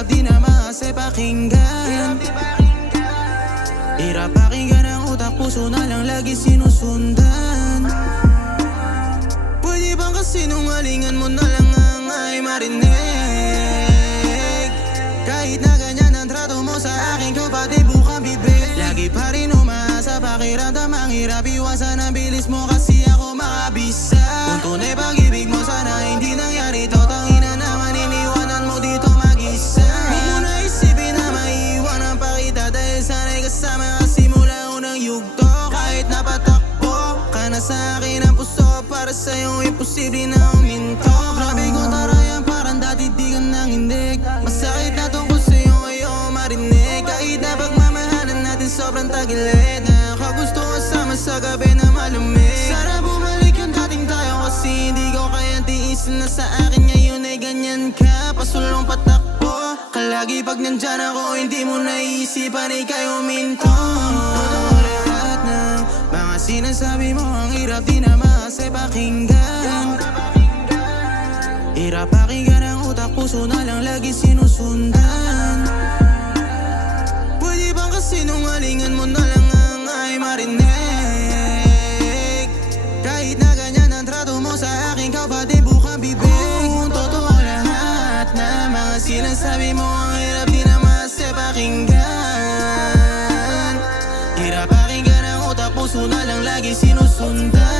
hirap di naman kasi pakinggan. Hirap pakinggan ang utak, puso na lang lagi sinusundan. Pwede bang kasinungalingan mo na lang ang ay marinig? Kahit na ganyan ang trato mo sa akin, kapatid bukang bibig. Lagi pa rin umaasa, pakiramdam ang hirap iwasan. Ang bilis mo kasi ako makabisa. Kung tunay pag-ibig mo sana hindi nangyari to. Tangina naman iniwanan mo dito mag-isa. Huwag mo na isipin na maiiwanan pa kita, dahil sana'y kasama ka simula unang yugto. Kahit napatakbo ka na sa akin ang puso, para sa'yong imposible na uminto. Grabe kong tarayan, parang dati di ka nangindig. Masakit na tungkol sa'yo ngayon marinig. Kahit na pagmamahalan natin sobrang tagilid, nakakagusto kasama sa gabi na malamig. Sana bumalik yung dating tayo, kasi hindi ko kaya tiisin na sa akin ngayon ay ganyan ka. Pasulong patakbo ka lagi pag nandyan ako, hindi mo naiisipan ika'y uminto. Totoo lahat ng mga sinasabi mo, ang hirap di naman kasi pakinggan. Hirap pakinggan ang utak, puso na lang lagi sinusundan. Pwede bang kasinungalingan mo na lang ang ay marinig? Kahit na ganyan ang trato mo sa akin, kapatid bukang bibig. Totoo lahat na mga sinasabi mo, ang hirap di naman kasi pakinggan. Hirap pakinggan ang utak, puso na lang lagi sinusundan.